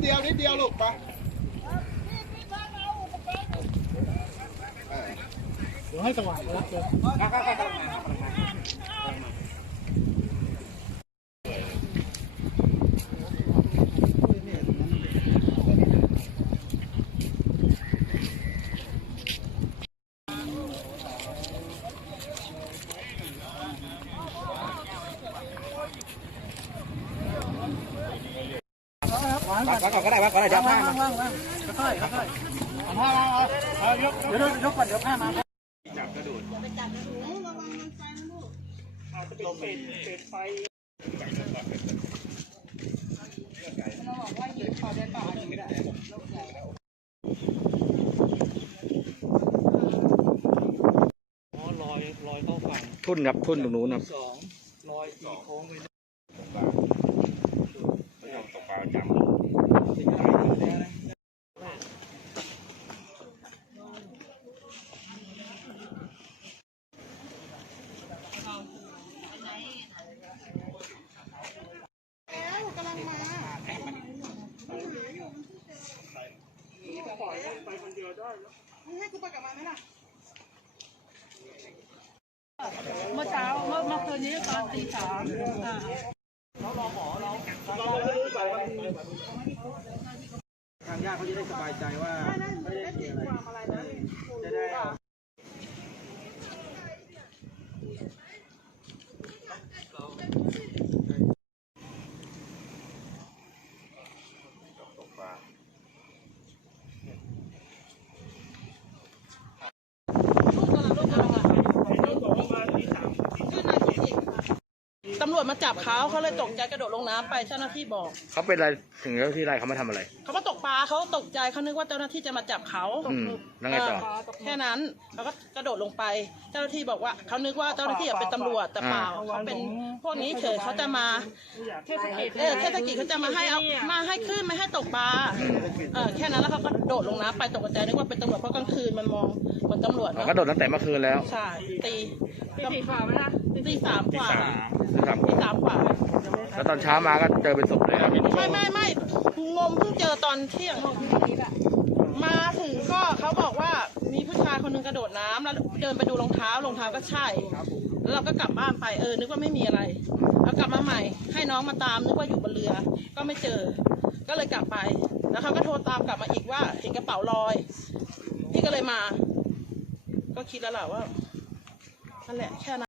เดียวลูกปเดี๋ยวให้สว่างมารับเลยว ดก่อนก็ได้วัดก่อนได้เดี๋ยวผ้ามาว่งว่างค่อยค่อยเอาผ้ามาเอาเอายกเดี๋ยวยกก่อนเดี๋ยวผ้ามาอ๋อลอยลอยเข้าฝั่งทุ่นครับทุ่นตรงนู้นครับสองลอยตีโค้งไป ให้กูไปกับมันไหมล่ะเมื่อเช้าเมื่อเมื่อคืนนี้ตอนตีสามอ่าทางญาติเขาจะได้สบายใจว่าไม่ได้มีอะไรจะได้ ตำรวจมาจับเขาเขาเลยตกใจกระโดดลงน้ำไปเจ้าหน้าที่บอกำเขาเป็นอะไรถึงเจ้าที่ไรเขามาทำอะไร เขามาตกปลาเขาตกใจเขานึกว่าเจ้าหน้าที่จะมาจับเขาอืมแล้วไงต่อเออแค่นั้นเขาก็กระโดดลงไป เจ้าหน้าที่บอกว่าเขานึกว่าเจ้าหน้าที่เป็นตำรวจแต่เปล่าเขาเป็นพวกนี้เฉยเขาจะมาเทศกิจเออเทศกิจเขาจะมาให้เอามาให้ขึ้นไม่ให้ตกปลาเออแค่นั้นแล้วเขาก็โดดลงน้ำไปตกใจนึกว่าเป็นตำรวจเพราะกลางคืนมันมองเหมือนตำรวจเราเนอะก็โดดตั้งแต่เมื่อคืนแล้ว ใช่ตีตีฝ่าไหมล่ะ ตีสามกว่าที่สามตีสามกว่าแล้วตอนเช้ามาก็เจอเป็นศพเลยครับไม่ไม่ไม่งมเพิ่งเจอตอนเที่ยง มาถึงก็เขาบอกว่ามีผู้ชายคนหนึงกระโดดน้ำแล้วเดินไปดูรองเท้ารองเท้าก็ใช่ แล้วเราก็กลับบ้านไปเออ นึกว่าไม่มีอะไรแล้วกลับมาใหม่ ให้น้องมาตามนึกว่าอยู่บนเรือ ก็ไม่เจอ ก็เลยกลับไป แล้วเขาก็โทรตามกลับมาอีกว่าเห็นกระเป๋าลอย พี่ก็เลยมา ก็คิดแล้วแหละว่านั่นแหละแค่นั้น